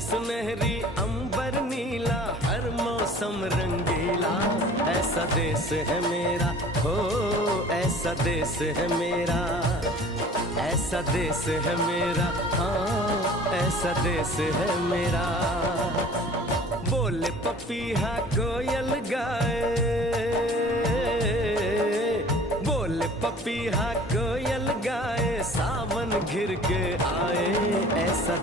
सुनहरी अंबर नीला, हर मौसम रंगीला। ऐसा देश है मेरा, हो ऐसा देश है मेरा, ऐसा देश है मेरा, हाँ ऐसा देश है मेरा। बोले पपीहा कोयल गाए, बोले पपीहा कोयल गाए, सावन घिर के आए। ऐसा